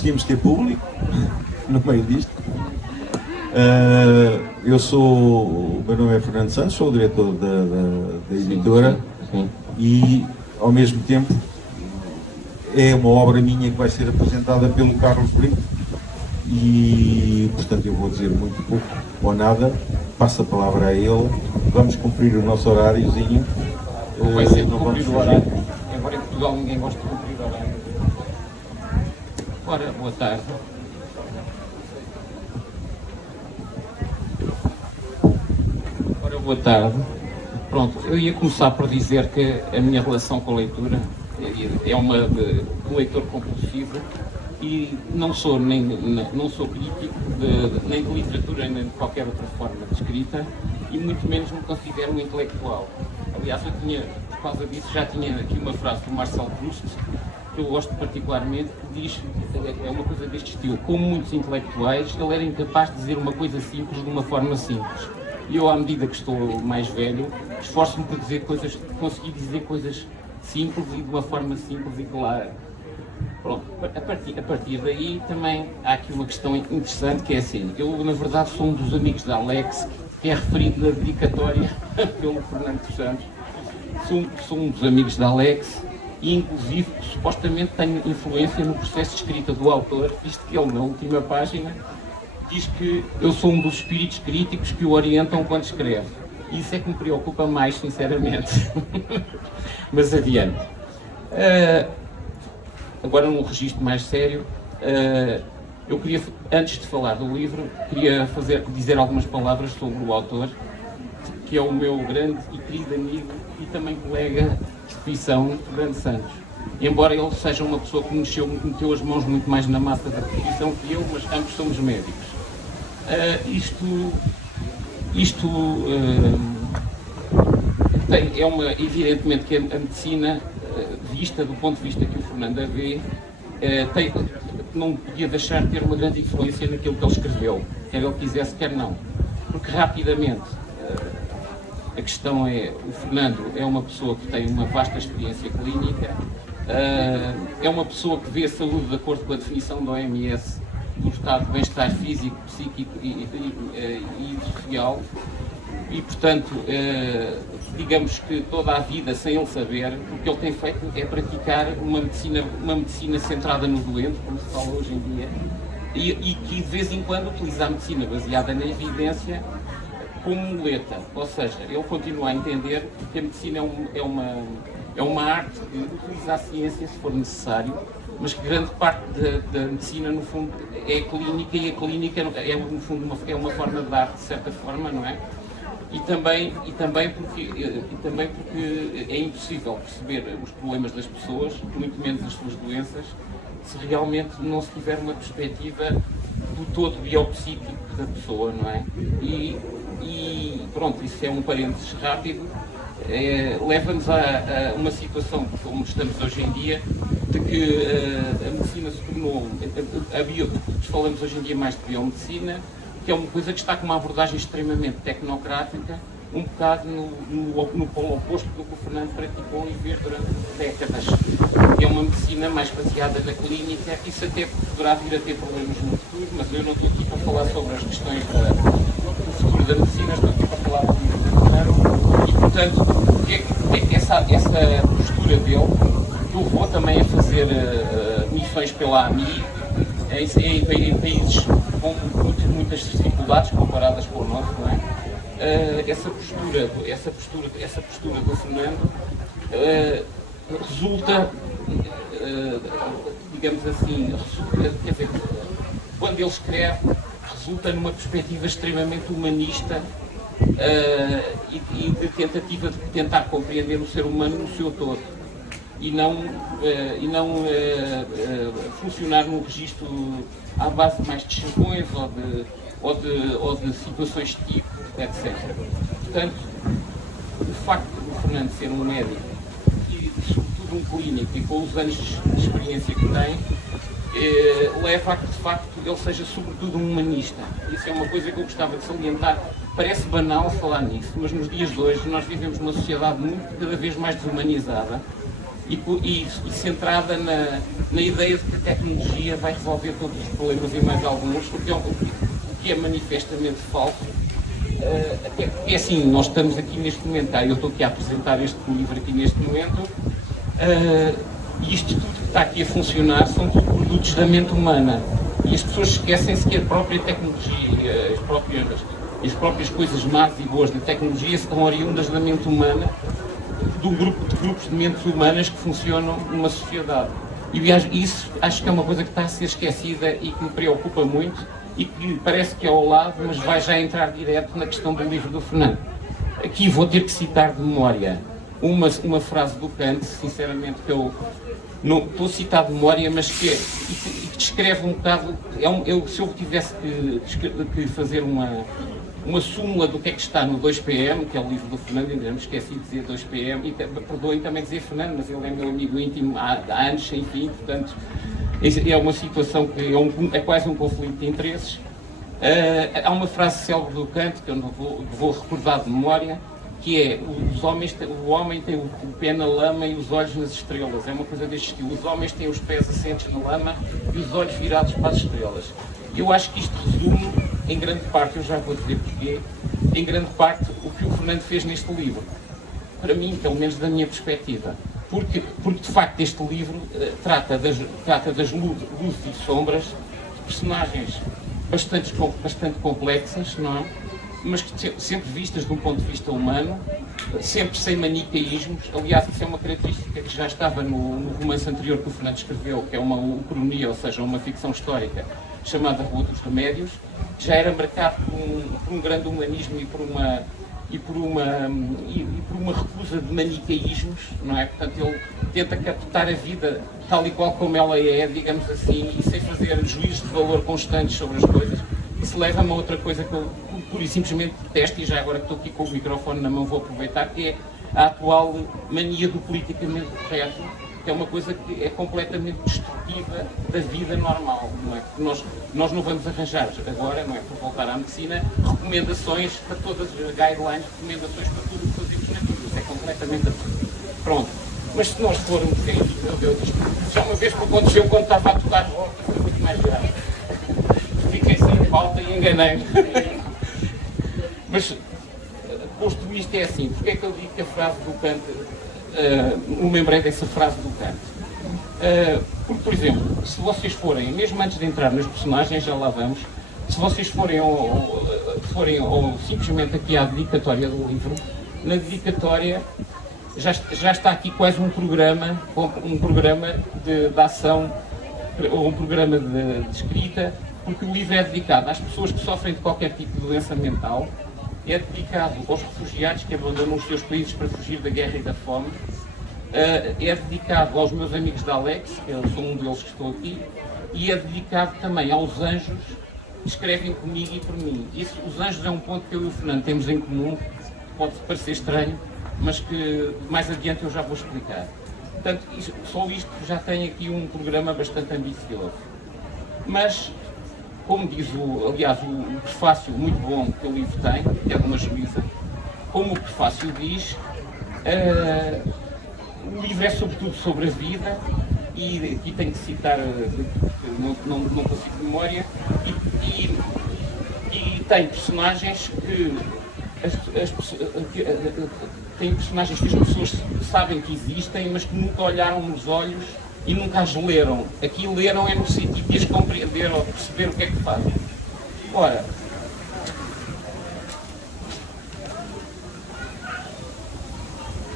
conseguimos ter público no meio disto. O meu nome é Fernando Santos, sou o diretor da editora. Sim. E, ao mesmo tempo, é uma obra minha que vai ser apresentada pelo Carlos Brito e, portanto, eu vou dizer muito pouco ou nada, passo a palavra a ele, vamos cumprir o nosso horáriozinho. Não vai ser não cumprir vamos o horário, embora em Portugal ninguém gosta de cumprir o horário. Ora, boa tarde. Ora, boa tarde. Pronto, eu ia começar por dizer que a minha relação com a leitura é uma de leitor compulsivo e não sou crítico nem de literatura nem de qualquer outra forma de escrita e muito menos me considero um intelectual. Aliás, eu tinha, por causa disso, já tinha aqui uma frase do Marcel Proust que eu gosto particularmente, que diz, é uma coisa deste estilo: como muitos intelectuais, ele era incapaz de dizer uma coisa simples de uma forma simples. E eu, à medida que estou mais velho, esforço-me por conseguir dizer coisas simples e de uma forma simples e clara. Pronto, a partir daí também há aqui uma questão interessante, que é assim: eu na verdade sou um dos amigos da Alex, que é referido na dedicatória pelo Fernando dos Santos. Sou um dos amigos da Alex e inclusive supostamente tenho influência no processo de escrita do autor, visto que ele na última página diz que eu sou um dos espíritos críticos que o orientam quando escreve. Isso é que me preocupa mais, sinceramente. Mas adiante. Agora num registro mais sério, eu queria, antes de falar do livro, queria dizer algumas palavras sobre o autor, que é o meu grande e querido amigo e também colega de profissão, Fernando Santos. Embora ele seja uma pessoa que meteu as mãos muito mais na massa da profissão que eu, mas ambos somos médicos. Evidentemente que a medicina, vista do ponto de vista que o Fernando a vê, não podia deixar de ter uma grande influência naquilo que ele escreveu, quer ele quisesse, quer não. Porque rapidamente, a questão é, o Fernando é uma pessoa que tem uma vasta experiência clínica, é uma pessoa que vê a saúde de acordo com a definição da OMS, do estado de bem-estar físico, psíquico e social, e portanto, digamos que toda a vida, sem ele saber, o que ele tem feito é praticar uma medicina centrada no doente, como se fala hoje em dia, e que de vez em quando utiliza a medicina baseada na evidência como muleta, ou seja, ele continua a entender que a medicina é uma arte que utiliza a ciência se for necessário, mas que grande parte da medicina, no fundo, é clínica, e a clínica no fundo, é uma forma de arte, de certa forma, não é? E também porque é impossível perceber os problemas das pessoas, muito menos as suas doenças, se realmente não se tiver uma perspectiva do todo biopsíquico da pessoa, não é? E pronto, isso é um parênteses rápido. Leva-nos a uma situação como estamos hoje em dia, de que a medicina se tornou, falamos hoje em dia mais de biomedicina, que é uma coisa que está com uma abordagem extremamente tecnocrática, um bocado no polo oposto do que o Fernando praticou e fez durante décadas. É uma medicina mais baseada na clínica, isso até poderá vir a ter problemas no futuro, mas eu não estou aqui para falar sobre as questões do futuro da medicina, estou aqui para falar do Fernando. E portanto, essa postura dele, que o levou também a fazer missões pela AMI, em países com muitas dificuldades comparadas com o nosso, não é? Essa postura do Fernando resulta, digamos assim, quer dizer, quando ele escreve, resulta numa perspectiva extremamente humanista e de tentativa de tentar compreender o ser humano no seu todo. E não funcionar num registro à base mais de chavões ou de situações tipo, etc. Portanto, o facto do Fernando ser um médico e sobretudo um clínico e com os anos de experiência que tem, leva a que de facto ele seja sobretudo um humanista. Isso é uma coisa que eu gostava de salientar. Parece banal falar nisso, mas nos dias de hoje nós vivemos numa sociedade cada vez mais desumanizada. e centrada na ideia de que a tecnologia vai resolver todos os problemas e mais alguns, o que é manifestamente falso. É assim, nós estamos aqui neste momento, eu estou aqui a apresentar este livro aqui neste momento, e isto tudo que está aqui a funcionar são tudo produtos da mente humana. E as pessoas esquecem-se que a própria tecnologia, as próprias coisas más e boas da tecnologia são oriundas da mente humana, de um grupo de grupos de mentes humanas que funcionam numa sociedade. E isso acho que é uma coisa que está a ser esquecida e que me preocupa muito e que parece que é ao lado, mas vai já entrar direto na questão do livro do Fernando. Aqui vou ter que citar de memória uma frase do Kant, sinceramente, que eu não estou a citar de memória, mas que descreve um bocado, se eu tivesse que fazer uma súmula do que é que está no 2PM, que é o livro do Fernando, ainda me esqueci de dizer 2PM, e perdoem também dizer Fernando, mas ele é meu amigo íntimo há anos, enfim, portanto, é uma situação que é quase um conflito de interesses. Há uma frase célebre do Kant, que eu não vou recordar de memória, que é: o homem tem o pé na lama e os olhos nas estrelas. É uma coisa deste estilo. Os homens têm os pés assentes na lama e os olhos virados para as estrelas. Eu acho que isto resume, em grande parte, eu já vou dizer porquê, em grande parte, o que o Fernando fez neste livro. Para mim, pelo menos da minha perspectiva. Porque de facto, este livro trata das luzes e sombras de personagens bastante complexas, não é? Mas que sempre vistas de um ponto de vista humano, sempre sem manicaísmos. Aliás, isso é uma característica que já estava no romance anterior que o Fernando escreveu, que é uma ucronia, ou seja, uma ficção histórica, chamada Rua dos Remédios, que já era marcado por um grande humanismo e por uma recusa de manicaísmos, não é? Portanto, ele tenta captar a vida tal e qual como ela é, digamos assim, e sem fazer juízos de valor constantes sobre as coisas. Isso leva-me a outra coisa que eu pura e simplesmente detesto, e já agora que estou aqui com o microfone na mão vou aproveitar, que é a atual mania do politicamente correto, que é uma coisa que é completamente destrutiva da vida normal, não é? Porque nós não vamos arranjar agora, não é, por voltar à medicina, recomendações para todas as guidelines, recomendações para tudo o que fazemos na vida. Isso é completamente absurdo. Pronto. Mas se nós formos, meu Deus, já uma vez que aconteceu quando estava a tocar rock, foi muito mais grave. Fiquei sem pauta e enganei-me. Mas, posto isto, é assim, porque é que eu digo que a frase do Kant, me lembrei dessa frase do Kant? Porque, por exemplo, se vocês forem, mesmo antes de entrar nos personagens, já lá vamos, se vocês forem simplesmente aqui à dedicatória do livro, na dedicatória já está aqui quase um programa de ação, ou um programa de escrita, porque o livro é dedicado às pessoas que sofrem de qualquer tipo de doença mental, é dedicado aos refugiados que abandonam os seus países para fugir da guerra e da fome, é dedicado aos meus amigos da Alex, que eu sou um deles que estou aqui, e é dedicado também aos anjos que escrevem comigo e por mim. Os anjos é um ponto que eu e o Fernando temos em comum, que pode parecer estranho, mas que mais adiante eu já vou explicar. Portanto, só isto já tem aqui um programa bastante ambicioso. Mas, como diz aliás, o prefácio muito bom que o livro tem, que é de uma juíza, como o prefácio diz, o livro é sobretudo sobre a vida, e aqui tenho que citar, não consigo de memória, e tem personagens que tem personagens que as pessoas sabem que existem, mas que nunca olharam nos olhos e nunca as leram. Aqui leram é no sentido de as compreender ou de perceber o que é que fazem. Ora,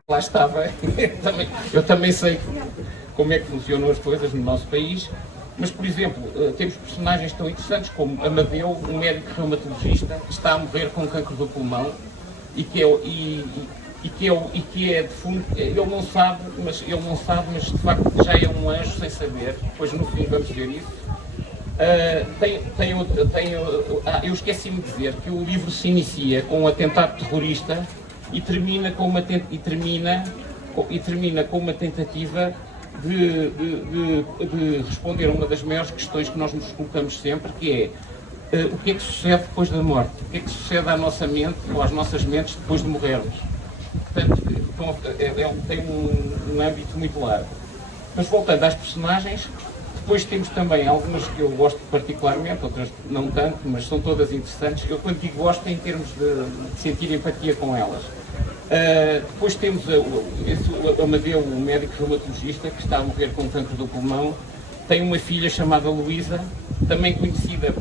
lá estava, eu também sei como é que funcionam as coisas no nosso país, mas, por exemplo, temos personagens tão interessantes como Amadeu, um médico reumatologista que está a morrer com cancro do pulmão e que é de fundo, ele não sabe, mas de facto já é um anjo sem saber, depois no fim vamos ver isso. Eu esqueci-me de dizer que o livro se inicia com um atentado terrorista e termina com uma tentativa de responder a uma das maiores questões que nós nos colocamos sempre, que é o que é que sucede depois da morte? O que é que sucede à nossa mente ou às nossas mentes depois de morrermos? portanto, tem um âmbito muito largo. Mas voltando às personagens, depois temos também algumas que eu gosto particularmente, outras não tanto, mas são todas interessantes. Eu, quando digo gosto, em termos de sentir empatia com elas. Depois temos o Amadeu, o médico reumatologista, que está a morrer com cancro do pulmão. Tem uma filha chamada Luísa, também conhecida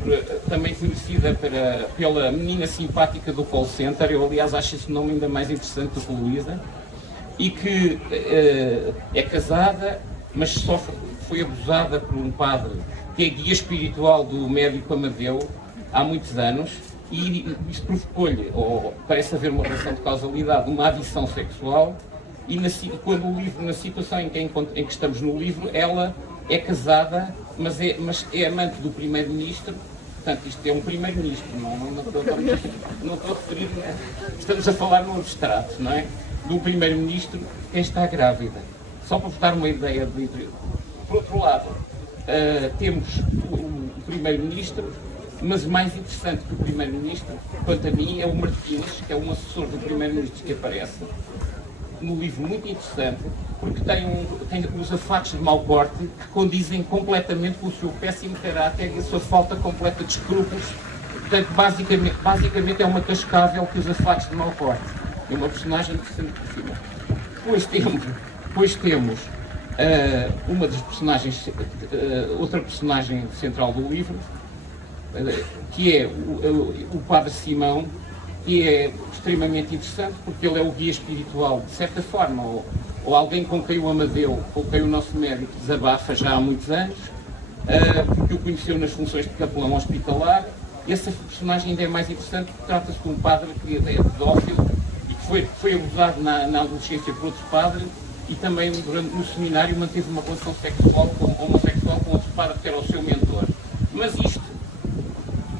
pela menina simpática do call center. Eu, aliás, acho esse nome ainda mais interessante do que Luísa. E que é casada, mas foi abusada por um padre que é guia espiritual do médico Amadeu há muitos anos, e isso provocou-lhe, ou parece haver uma relação de causalidade, uma adição sexual, e quando o livro, na situação em que estamos no livro, ela é casada, mas é amante do primeiro-ministro. Portanto, isto é um primeiro-ministro, não estou a referir, estamos a falar no abstrato, não é? Do primeiro-ministro, quem está grávida. Só para vos dar uma ideia de... Por outro lado, temos o primeiro-ministro, mas mais interessante que o primeiro-ministro, quanto a mim, é o Martins, que é um assessor do primeiro-ministro que aparece no livro, muito interessante, porque tem os afatos de mau porte que condizem completamente com o seu péssimo caráter e a sua falta completa de escrúpulos. Portanto, basicamente é uma cascável que os afatos de mau porte. É uma personagem interessante por cima. Depois temos uma das personagens, outra personagem central do livro, que é o Padre Simão, que é extremamente interessante porque ele é o guia espiritual, de certa forma, ou alguém com quem o Amadeu, com quem o nosso médico desabafa já há muitos anos, porque o conheceu nas funções de capelão hospitalar. Essa personagem ainda é mais interessante porque trata-se de um padre que é pedófilo e que foi abusado na adolescência por outro padre, e também no seminário manteve uma relação homossexual com outro padre que era o seu mentor. Mas isto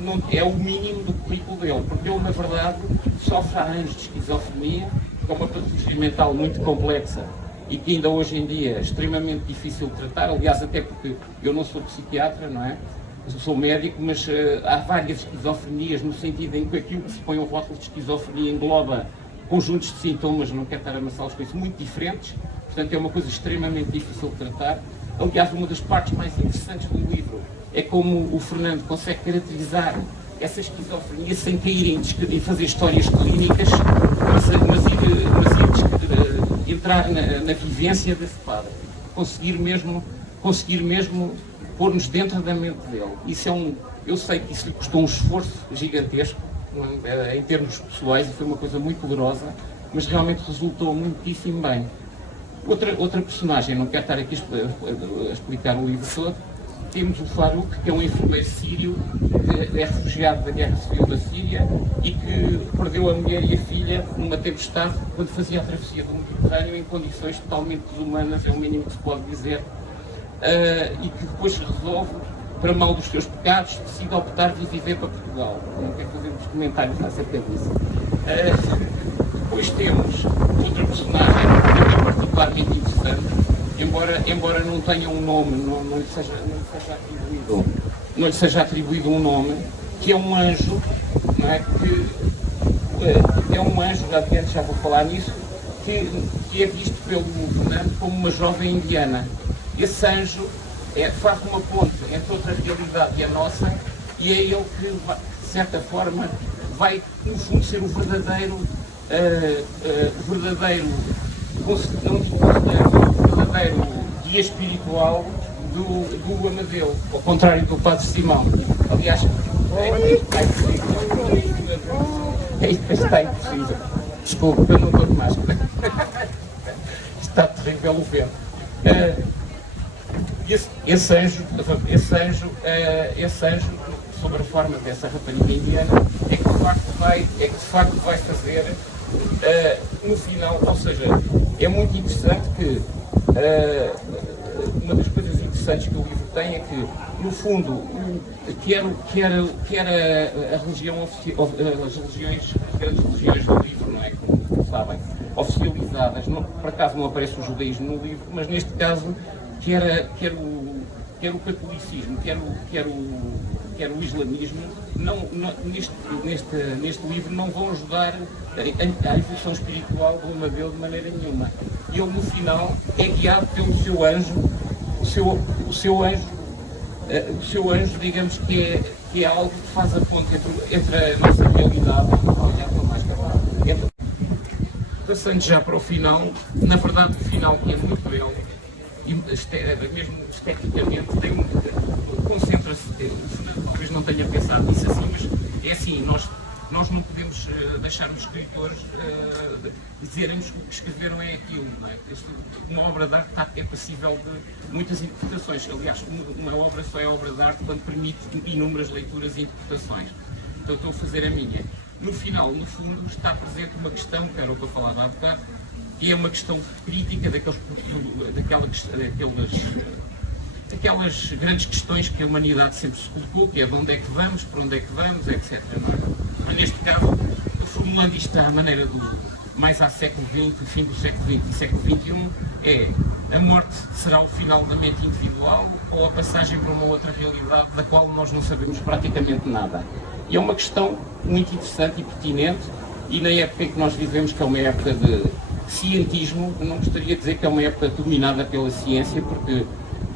não é o mínimo do currículo dele, porque ele, na verdade, sofre há anos de esquizofrenia, que é uma patologia mental muito complexa e que ainda hoje em dia é extremamente difícil de tratar. Aliás, até porque eu não sou psiquiatra, não é? Eu sou médico, mas há várias esquizofrenias, no sentido em que aquilo que se põe ao rótulo de esquizofrenia engloba conjuntos de sintomas, não quero estar a amassá-los com isso, muito diferentes. Portanto, é uma coisa extremamente difícil de tratar. Aliás, uma das partes mais interessantes do livro é como o Fernando consegue caracterizar essa esquizofrenia sem cair em fazer histórias clínicas, mas entrar na vivência desse padre. Conseguir mesmo pôr-nos dentro da mente dele. Eu sei que isso lhe custou um esforço gigantesco, em termos pessoais, e foi uma coisa muito dolorosa, mas realmente resultou muitíssimo bem. Outra personagem, não quero estar aqui a explicar o livro todo. Temos o Farouk, que é um enfermeiro sírio, que é refugiado da Guerra Civil da Síria e que perdeu a mulher e a filha numa tempestade quando fazia a travessia do Mediterrâneo em condições totalmente desumanas, é o mínimo que se pode dizer, e que depois resolve, para mal dos seus pecados, decide optar por viver para Portugal. Não quero fazer uns comentários acerca disso. Depois temos outra personagem que é particularmente interessante, embora não tenha um nome, não lhe seja atribuído um nome, que é um anjo, não é? Que é um anjo, já vou falar nisso, que é visto pelo Fernando como uma jovem indiana. Esse anjo faz uma ponte entre outra realidade e a nossa, e é ele que, de certa forma, vai, no fundo, ser o verdadeiro guia espiritual do Amadeu, ao contrário do Padre Simão. Aliás, está impossível. Desculpe, eu não estou de máscara. Está terrível o vento. Esse anjo, sob a forma dessa rapariga indiana, é que de facto vai fazer no final, ou seja, é muito interessante que uma das coisas interessantes que o livro tem é que, no fundo, quer a religião as grandes religiões do livro, não é? Como sabem, oficializadas, por acaso não aparece o judaísmo no livro, mas neste caso quer o catolicismo, quer quer o islamismo, neste livro não vão ajudar a evolução espiritual do Amadeu de maneira nenhuma. E ele no final é guiado pelo seu anjo, o seu anjo, digamos que é algo que faz a ponte entre a nossa realidade passando já para o final, na verdade o final que é muito belo, e mesmo esteticamente concentra-se, o Fernando talvez não tenha pensado nisso assim, mas é assim, nós não podemos deixar os escritores dizerem-nos que o que escreveram é aquilo, não é? Uma obra de arte é passível de muitas interpretações. Aliás, uma obra só é obra de arte quando permite inúmeras leituras e interpretações. Então estou a fazer a minha. No final, no fundo, está presente uma questão, que era o que eu falava há bocado, que é uma questão crítica daquelas grandes questões que a humanidade sempre se colocou, que é de onde é que vamos, para onde é que vamos, etc. Mas neste caso, formulando isto à maneira mais ao século XX, o fim do século XX e século XXI, é: a morte será o final da mente individual ou a passagem para uma outra realidade da qual nós não sabemos praticamente nada? E é uma questão muito interessante e pertinente, e na época em que nós vivemos, que é uma época de cientismo, eu não gostaria de dizer que é uma época dominada pela ciência, porque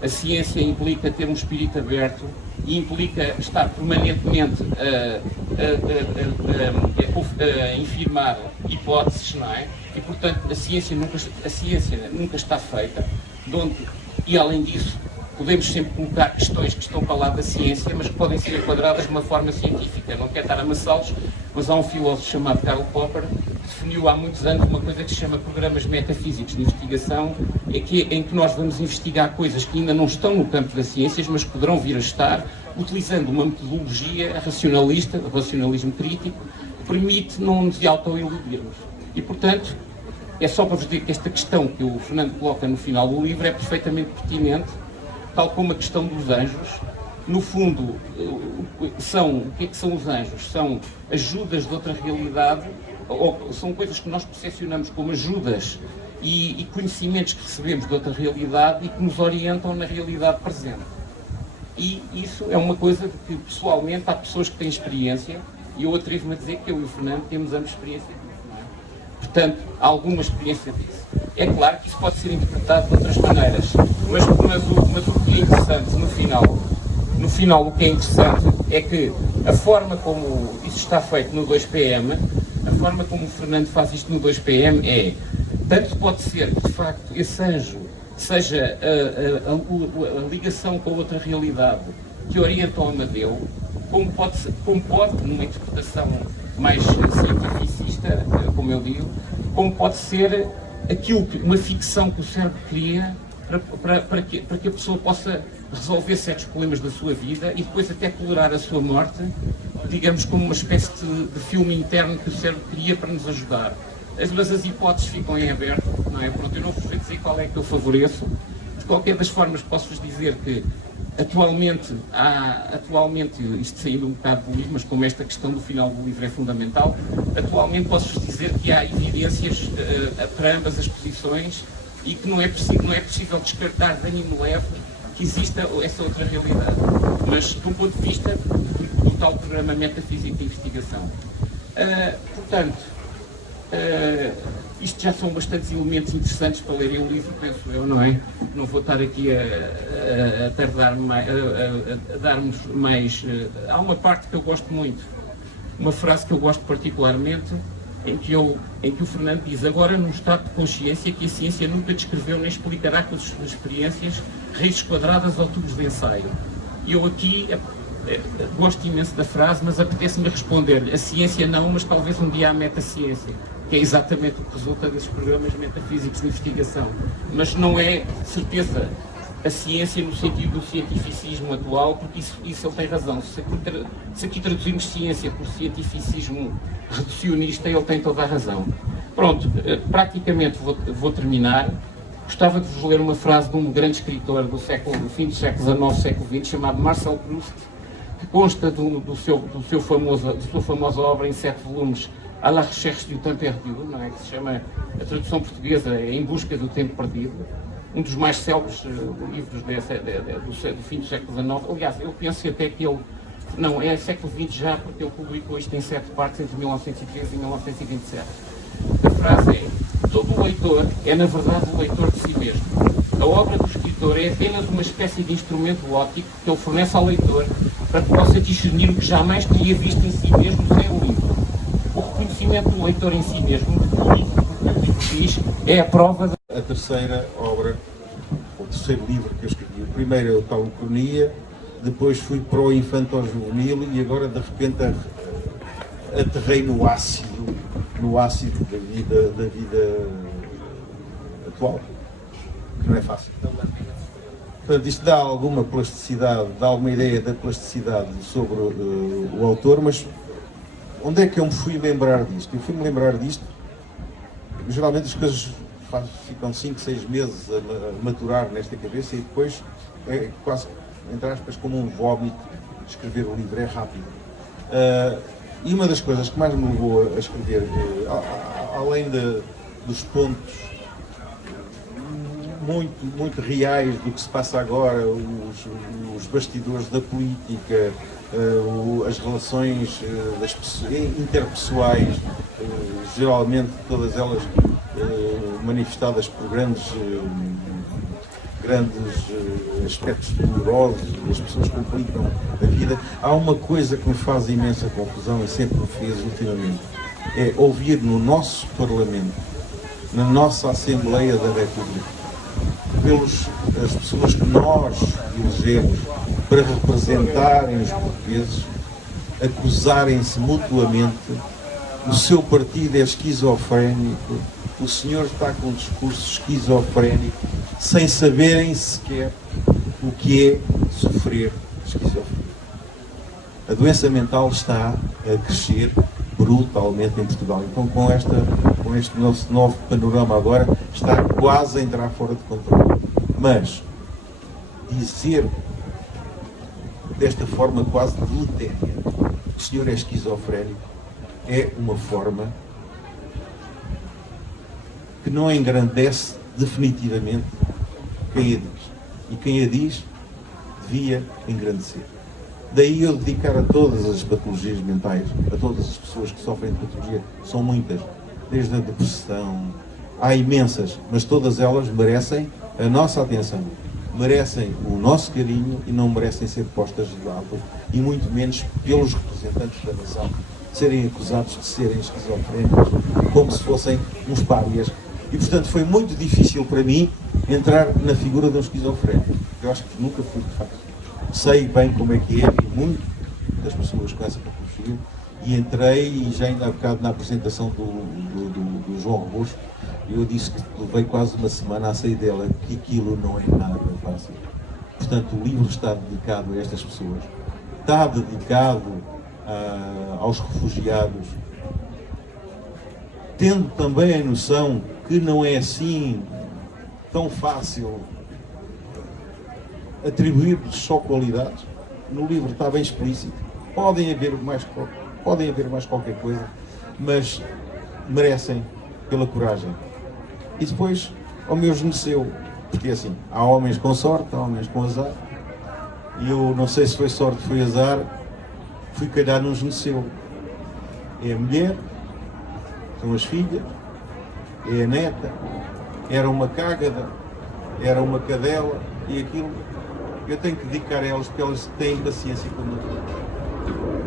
a ciência implica ter um espírito aberto e implica estar permanentemente a infirmar hipóteses, não é? E, portanto, a ciência nunca está feita, e além disso, podemos sempre colocar questões que estão para lá da ciência, mas que podem ser enquadradas de uma forma científica. Não quero estar a amassá-los, mas há um filósofo chamado Karl Popper que definiu há muitos anos uma coisa que se chama programas metafísicos de investigação, em que nós vamos investigar coisas que ainda não estão no campo das ciências, mas que poderão vir a estar, utilizando uma metodologia racionalista, o racionalismo crítico, que permite não nos auto-iludirmos. E, portanto, é só para vos dizer que esta questão que o Fernando coloca no final do livro é perfeitamente pertinente, tal como a questão dos anjos. No fundo, o que é que são os anjos? São ajudas de outra realidade, ou são coisas que nós percepcionamos como ajudas e conhecimentos que recebemos de outra realidade e que nos orientam na realidade presente. E isso é uma coisa de que, pessoalmente, há pessoas que têm experiência, e eu atrevo-me a dizer que eu e o Fernando temos ambos experiência disso, não é? Portanto, há alguma experiência disso. É claro que isso pode ser interpretado de outras maneiras, mas o que é interessante no final o que é interessante é que a forma como isso está feito no 2PM, a forma como o Fernando faz isto no 2PM é, tanto pode ser que de facto esse anjo seja a ligação com outra realidade que orienta o Amadeu, como pode, numa interpretação mais cientificista, como eu digo, como pode ser uma ficção que o cérebro cria para que a pessoa possa resolver certos problemas da sua vida e depois até tolerar a sua morte, digamos como uma espécie de filme interno que o cérebro cria para nos ajudar. Mas as hipóteses ficam em aberto, não é? Pronto, eu não vos vou dizer qual é que eu favoreço. De qualquer das formas, posso-vos dizer que atualmente, isto saindo um bocado do livro, mas como esta questão do final do livro é fundamental, atualmente posso-vos dizer que há evidências para ambas as posições e que não é possível descartar de ânimo leve que exista essa outra realidade. Mas, do ponto de vista do tal programa metafísico de investigação. Portanto, isto já são bastantes elementos interessantes para lerem o livro, penso eu, não é? Não vou estar aqui a dar-nos mais... Há uma parte que eu gosto muito, uma frase que eu gosto particularmente, em que o Fernando diz: agora num estado de consciência que a ciência nunca descreveu nem explicará com as suas experiências raízes quadradas ou tubos de ensaio. E eu aqui gosto imenso da frase, mas apetece-me responder-lhe: a ciência não, mas talvez um dia a metaciência, que é exatamente o que resulta desses programas metafísicos de investigação. Mas não é, de certeza, a ciência no sentido do cientificismo atual, porque isso ele tem razão. Se aqui traduzimos ciência por cientificismo reducionista, ele tem toda a razão. Pronto, praticamente vou terminar. Gostava de vos ler uma frase de um grande escritor do fim do século XIX, século XX, chamado Marcel Proust, que consta da sua famosa obra em 7 volumes, À la recherche du temps perdu, não é? Que se chama, a tradução portuguesa é Em Busca do Tempo Perdido, um dos mais célebres livros do fim do século XIX. Aliás, eu penso até que ele Não, é século XX já, porque ele publicou isto em 7 partes entre 1913 e 1927. A frase é: todo leitor é, na verdade, o leitor de si mesmo. A obra do escritor é apenas uma espécie de instrumento óptico que ele fornece ao leitor para que possa discernir o que jamais teria visto em si mesmo sem o livro. O reconhecimento do leitor em si mesmo, o livro diz, é a prova da... A terceira obra, o terceiro livro que eu escrevi, o primeiro é o Talucronia, depois fui para o infanto-juvenil e agora de repente aterrei no ácido da vida atual, que não é fácil. Portanto, isto dá alguma plasticidade, dá alguma ideia da plasticidade sobre o autor, mas onde é que eu me fui lembrar disto? Eu fui-me lembrar disto, geralmente as coisas ficam 5, 6 meses a maturar nesta cabeça e depois é quase, entre aspas, como um vómito, escrever o livro é rápido. E uma das coisas que mais me levou a escrever, além dos pontos muito reais do que se passa agora, os bastidores da política, as relações interpessoais, geralmente todas elas manifestadas por grandes aspectos dolorosos, as pessoas complicam a vida. Há uma coisa que me faz imensa confusão e sempre me fez ultimamente, é ouvir no nosso Parlamento, na nossa Assembleia da República, as pessoas que nós elegemos para representarem os portugueses, acusarem-se mutuamente: o seu partido é esquizofrénico, o senhor está com um discurso esquizofrénico, sem saberem sequer o que é sofrer esquizofrenia. A doença mental está a crescer brutalmente em Portugal. Então, com este nosso novo panorama agora, está quase a entrar fora de controle. Mas dizer desta forma quase deletéria que o senhor é esquizofrénico é uma forma que não engrandece definitivamente quem a diz. E quem a diz devia engrandecer. Daí eu dedicar a todas as patologias mentais, a todas as pessoas que sofrem de patologia, são muitas, desde a depressão, há imensas, mas todas elas merecem a nossa atenção, merecem o nosso carinho e não merecem ser postas de lado, e muito menos pelos representantes da nação serem acusados de serem esquizofrénicos, como se fossem uns párias. E portanto foi muito difícil para mim entrar na figura de um esquizofrénico. Eu acho que nunca fui, de facto. Sei bem como é que é, e muito das pessoas com essa patologia, e entrei, e já ainda há bocado na apresentação do João Robusto, eu disse que levei quase uma semana a sair dela, que aquilo não é nada fácil. Portanto, o livro está dedicado a estas pessoas, está dedicado aos refugiados, tendo também a noção que não é assim tão fácil atribuir-lhes só qualidades. No livro está bem explícito. Podem haver mais qualquer coisa, mas merecem pela coragem. E depois, ao meu geneceu, porque assim, há homens com sorte, há homens com azar, e eu não sei se foi sorte, foi azar, fui calhar num geneceu. É a mulher, são as filhas, é a neta, era uma cágada, era uma cadela, e aquilo eu tenho que dedicar a elas, porque elas têm paciência como eu.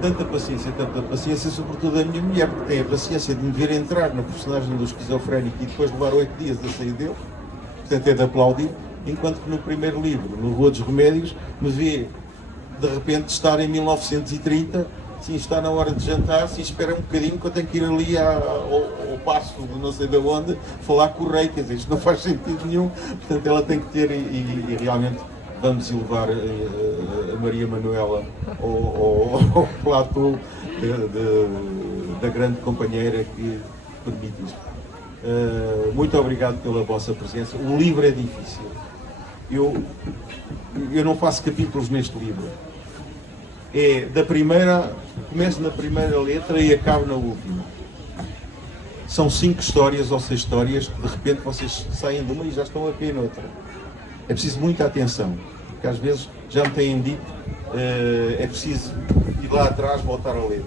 Tanta paciência, sobretudo a minha mulher, que tem a paciência de me ver entrar no personagem do esquizofrénico e depois levar 8 dias a sair dele, portanto é de aplaudir, enquanto que no primeiro livro, no Rua dos Remédios, me vê de repente estar em 1930, sim, está na hora de jantar, sim, espera um bocadinho que eu tenho que ir ali ao passo de não sei de onde, falar com o rei, quer dizer, isto não faz sentido nenhum, portanto ela tem que ter, e realmente vamos elevar a Maria Manuela ao platô da grande companheira que permite isto. Muito obrigado pela vossa presença. O livro é difícil. Eu não faço capítulos neste livro. É da primeira, começo na primeira letra e acabo na última. São 5 histórias ou 6 histórias que de repente vocês saem de uma e já estão a cair noutra. É preciso muita atenção, porque às vezes, já me têm dito, é preciso e lá atrás voltar a ler.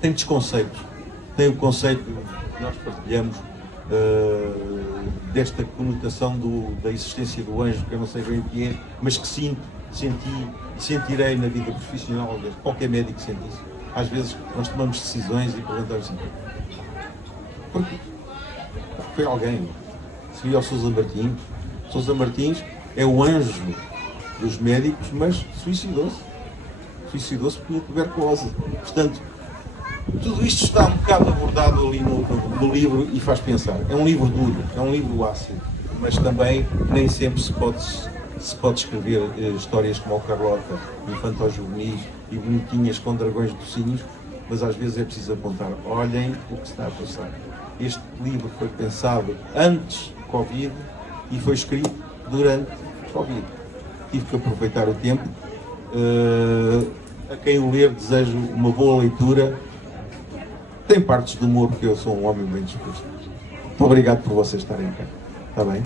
Tem muitos conceitos. Tem o conceito que nós partilhamos desta conotação da existência do anjo, que eu não sei bem o que é, mas que senti e sentirei na vida profissional, qualquer médico sente isso. Às vezes nós tomamos decisões e perguntamos assim, porquê? Foi alguém. Se ao Sousa Martins. Sousa Martins é o anjo dos médicos, mas suicidou-se. Suicidou-se porque tinha tuberculose. Portanto, tudo isto está um bocado abordado ali no livro e faz pensar. É um livro duro, é um livro ácido, mas também nem sempre se pode escrever histórias como o Carlota, infanto-juvenis e bonitinhas com dragões docinhos, mas às vezes é preciso apontar, olhem o que está a passar. Este livro foi pensado antes do Covid e foi escrito durante o Covid. Tive que aproveitar o tempo. A quem o ler desejo uma boa leitura. Tem partes de humor, porque eu sou um homem bem disposto. Muito obrigado por vocês estarem cá. Está bem?